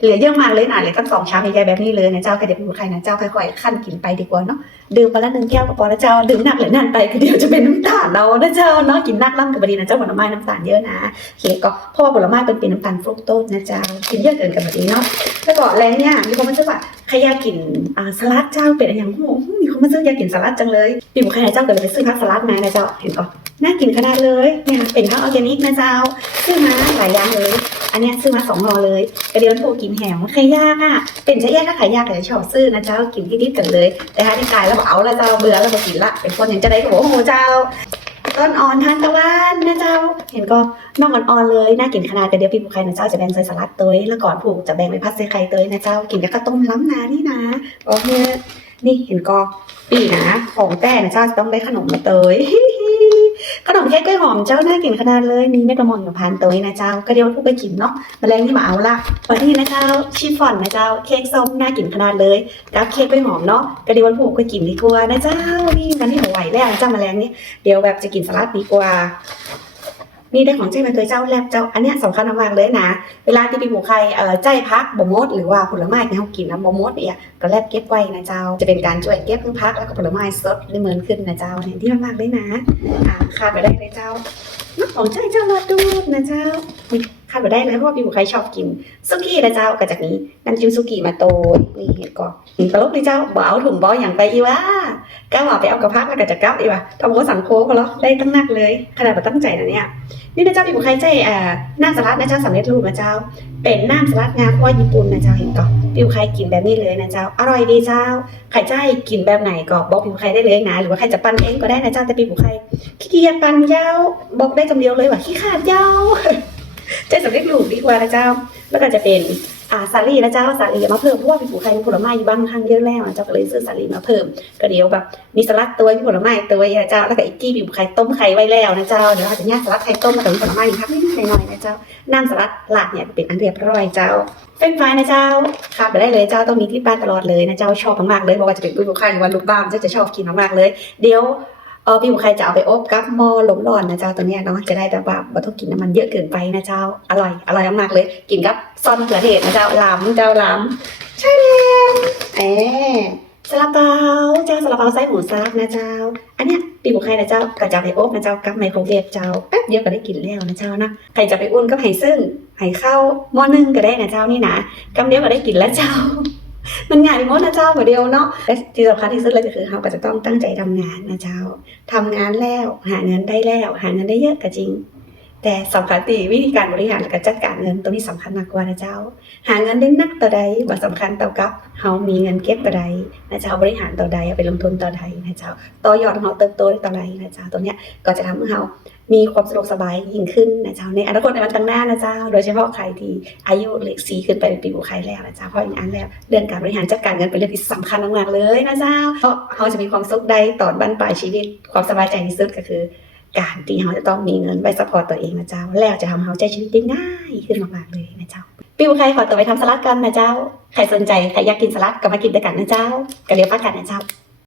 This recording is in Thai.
เหลือเยอะมากเลยนะเหลือตั้งสองชามใหญ่ๆแบบนี้เลยนะเจ้ากระเดี๋ยวใครนะเจ้าค่อยๆขั้นกินไปดีกว่าเนาะดื่มไปละหนึ่งแก้วก็พอแล้วเจ้าดื่มหนักหรือนั่นไปก็เดี๋ยวจะเป็นน้ำตาลเรานะเจ้าเนาะกินหนักล่ำกับบดีนะเจ้าผลไม้น้ำตาลเยอะนะเคก็เพราะว่าผลไม้เป็นเป็นน้ำตาลฟรุกโตสนะเจ้ากินเยอะเกินกับบดีเนาะแล้วก็แรงเนี่ยมีคนมาซื้อว่าใครอยากกินอ่าสลัดเจ้าเป็นอะไรอย่างโอ้โหมีคนมาซื้ออยากกินสลัดจังเลยพี่บุคคลนะเจ้าก็เลยไปซื้อผักสลัดมานะเจ้าเห็นก่อนน่ากินขนาดเลยเนี่ยเป็นผักออร์แกนิกนะเจ้าซื้อมาหลายอย่างเลย อันนี้ซื้อมาสองห่อเลยกระเดียวมันโทรกินแหมใครยากอะ เป็นจะแยกถ้าใครยากแต่ชอบซื้อนะเจ้ากินที่นิดกันเลย แต่ถ้าที่กายแล้วเอาละเจ้าเบื่อแล้วก็กินละเป็นคนยังจะได้ก็บอกโอ้โหเจ้าต้นอ่อนทานตะวันนะเจ้า เห็นก็น้องอ่อนๆเลยน่ากินขนาดกระเดี๋ยวพี่ผู้ใครนะเจ้าจะแบ่งใส่สลัดเตยแล้วก่อนผูกจะแบ่งไปพัดใส่ไข่เตยนะเจ้ากินกับข้าวต้มล้ำนานี่นะโอเคนี่เห็นก็ปีนะของแต่นะเจ้าจะต้องได้ขนมมาเตย ขนมเค้กกล้วยห อมเจ้าน่ากินขนาดเลยมีเม็ดมะม่วงอยู่พันตัวนี้นะเจ้า ก็เดี๋ยวทุกไปกินเนาะแมลงที่มาเอาละวันนี้นะเจ้าชิฟฟ่อนนะเจ้าเค้กส้มน่ากินขนาดเลยกับเค้กไปหอมเนาะก็เดี๋ยววันผูกไปกินดีกว่านะเจ้านี่มันที่หนูไหวแล้วนะเจ้าแมลงนี่เดี๋ยวแบบจะกินสลัดดีกว่า นี่ได้ของเจ้มาเคยเจ้าแลบเจ้าอันเนี้ยสำคัญมากๆเลยนะ เวลาที่พี่หมูใครเอ่อใจพักบ่มดหรือว่าผลไม้ที่เขากินนะบ่มดเนี่ยก็แลบเก็บไว้นะเจ้า จะเป็นการช่วยเก็บเพื่อพักแล้วก็ผลไม้สดได้เหมือนขึ้นนะเจ้าเนี่ยที่มากๆเลยนะอ่าขาดไปได้เลยเจ้าน้ำของใจเจ้ารอดดูนะเจ้าอุ๊ยขาดไปได้เลยเพราะว่าพี่หมูใครชอบกินซุกี้นะเจ้าก็จากนี้น้ำจิ้มซุกี้มาโตนี่เห็นก่อนนี่ตลกเลยเจ้าบ่เอาถุงบ่อย่างไปอีว่า ก้าวเอาไปเอากระพักแล้วก็จะกลับอีว่าทำโมสังโคก็แล้วได้ตั้งนักเลย ขนาดมาตั้งใจนะเนี่ย นี่นะเจ้าพี่บุคคลใจอ่าน้ำสลัดนะเจ้าสำเร็จรูปนะเจ้า เป็นน้ำสลัดงาคั่วญี่ปุ่นนะเจ้าเห็นก่อนพี่บุคคลกินแบบนี้เลยนะเจ้า อร่อยดีเจ้า ใครใจกินแบบไหนก็บอกพี่บุคคลได้เลยนะ หรือว่าใครจะปั้นเองก็ได้นะเจ้า แต่พี่บุคคลขี้เกียจปั้นยาวบอกได้คำเดียวเลยว่าขี้ขาดยาวใจสำเร็จรูปดีกว่านะเจ้า แล้วก็จะเป็น อ่าสาลี่นะเจ้าสาลี่มาเพิ่มเพราะว่าพี่บุคคลมีผลไม้อยู่บ้างทางเยอะแล้วนะเจ้าก็เลยซื้อสาลี่มาเพิ่ม ก็เดี๋ยวแบบมีสลัดตัวมีผลไม้ตัวนะเจ้าแล้วก็อีกกี้มีไข่ต้มไข่ไว้แล้วนะเจ้าเดี๋ยวเราจะแยกสลัดไข่ต้มมาถึงผลไม้อีกครับนิดหน่อยนะเจ้าน้ำสลัดหลากเนี่ยเป็นอันเรียบร้อยเจ้าเป็นไฟนะเจ้าขาดไปได้เลยเจ้าต้องมีที่บ้านตลอดเลยนะเจ้าชอบมากๆเลยบอกว่าจะเป็นลูกค้าหรือว่าลูกบ้านเจ้าจะชอบกินมากๆเลย เดี๋ยว เออพี่บุคคลจะเอาไปอบกับหม้อลมร้อนนะเจ้าตัวเนี้ยเนาะจะได้แบบว่าไม่ต้องกินน้ำมันเยอะเกินไปนะเจ้าอร่อยอร่อยมากๆเลย กินกับซอสมะเขือเทศนะเจ้าล้ำเจ้าล้ำใช่แล้วเอ๊ซาลาเปาเจ้าซาลาเปาไส้หมูซับนะเจ้า อันเนี้ยปีบุกใครนะเจ้าก็จะไปอบนะเจ้ากับไมโครเวฟเจ้าแป๊บเดียวก็ได้กินแล้วนะเจ้านะใครจะไปอุ่นก็ให้ซึ่งให้เข้าหม้อนึ่งก็ได้นะเจ้านี่นะกำเดียวก็ได้กินแล้วเจ้า มันง่ายไปหมดนะเจ้าแบบเดียวเนาะและที่สำคัญที่สุดเลยก็คือเราก็จะต้องตั้งใจทำงานนะเจ้าทำงานแล้ว หาเงินได้แล้ว หาเงินได้เยอะก็จริง แต่สำคัญที่วิธีการบริหารและการจัดการเงินตรงนี้สำคัญมากกว่านะเจ้า หาเงินได้นักต่อใดบ่สำคัญเท่ากับเฮามีเงินเก็บต่อใดนะเจ้าบริหารต่อใดเอาไปลงทุนต่อใดนะเจ้าต่อยอดของเราเติบโตได้ต่อใดนะเจ้าตัวเนี้ยก็จะทำให้เรามีความสะดวกสบายยิ่งขึ้นนะเจ้าในอนาคตในวันข้างหน้านะเจ้า โดยเฉพาะใครที่อายุเลขสี่ขึ้นไปเป็นปีบุคคลแล้วนะเจ้าเพราะอย่างนั้นแล้วเรื่องการบริหารจัดการเงินเป็นเรื่องที่สำคัญมากๆเลยนะเจ้าเพราะเขาจะมีความสุขได้ตอนบั้นปลายชีวิตความสบายใจที่สุดก็คือ การที่เขาจะต้องมีเงินไว้ซัพพอร์ตตัวเองนะเจ้า แล้วจะทำให้เขาใช้ชีวิตได้ง่ายขึ้นมากๆเลยนะเจ้าปิวใครขอตัวไปทำสลัดกันนะเจ้า ใครสนใจใครอยากกินสลัดก็มากินด้วยกันนะเจ้าก็เรียวปากกันนะเจ้า